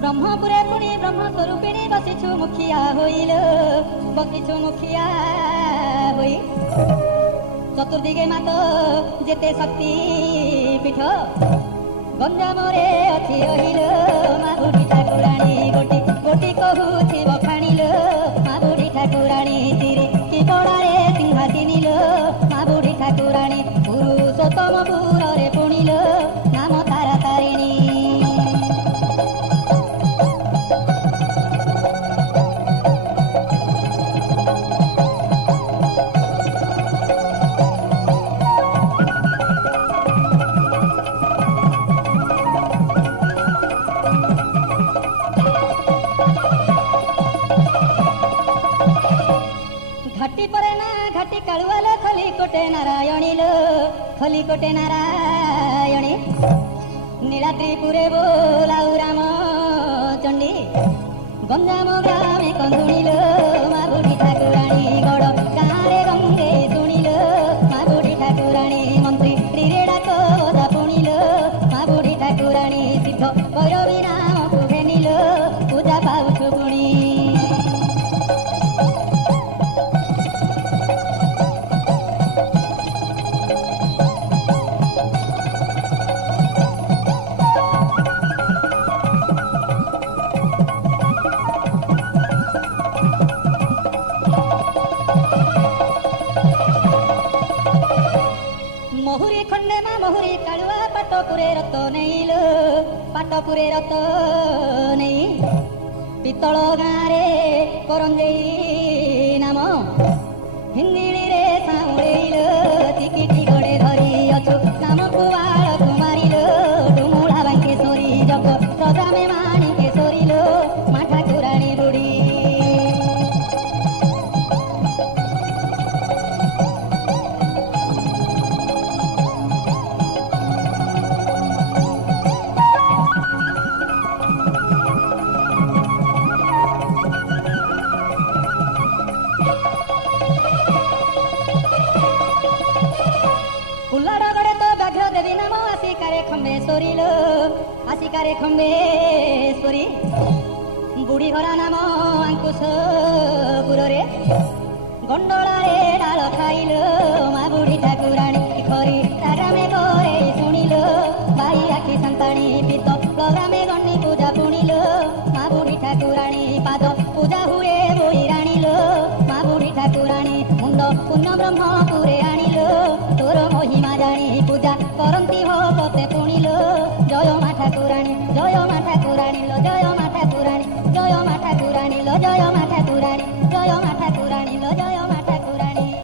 ब्रह्मपुरे पुणी ब्रह्मस्वरूपिणी बसिछु मुखिया होइल बसिछु मुखिया होई चतुर्दिगे मात जेते शक्ति पीठ गंजामरे अच्छी रहिल माँ बुढ़ी ठाकुराणी गोटी गोटी कहूथि बखाणिल माँ बुढ़ी ठाकुराणी चिरे कि पड़ारे सिंहासिनिल माँ बुढ़ी ठाकुराणी पुरुषोत्तम पुरे पुणिल नाम तारा तारिणी घाटी परे ना घाटी कालुआल खलिकोटे नारायणी लो खलिकोटे नारायणी नीलाद्रिपुरे बोलाउ राम चंडी गंजाम ग्रामे कंधुणील माँ बुढ़ी ठाकुराणी गड़ गाँरे गंगे शुणिल माँ बुढ़ी ठाकुराणी मंत्री त्रिरेडाक बजा पुणिल माँ बुढ़ी ठाकुराणी सिद्ध भैरवी नाम कुभेनिल पूजा पाउछु पुणी महुरी खंडे मा महुरी कालुआ पाटपुरे रत नैल पाटपुरे रत नहीं पितल गाँरे करंजेई नाम हिंदिड़ी रे साउड़ेल टिकिटी गड़े धरी अछु नाम कुआल कुमारिल डुमुड़ा बांकेश्वरी जप सदामे माणिकेश्वरी लो माँ ठाकुराणी बुढ़ी कुल्लाडगड़े तो व्याघ्र देवी नाम आसिकारे खम्बेश्वरी लो आसिकारे खम्बेश्वरी बुढ़ी घरा नाम अंकुशपुर रे गंडोलारे डाल खाइल माँ बुढ़ी ठाकुराणी खरी रागामे करे शुणिल बाई आखि संताणी पित प्रोग्रामे गण्डी पूजा पुणिल माँ बुढ़ी ठाकुराणी पाद पूजा हुए बोई राणिल माँ बुढ़ी ठाकुराणी मुंड पुण्य ब्रह्मपुरे आनिल तोर महिमा जानी पूजा करती हो कते पुणिल जय माँ ठाकुराणी लो जय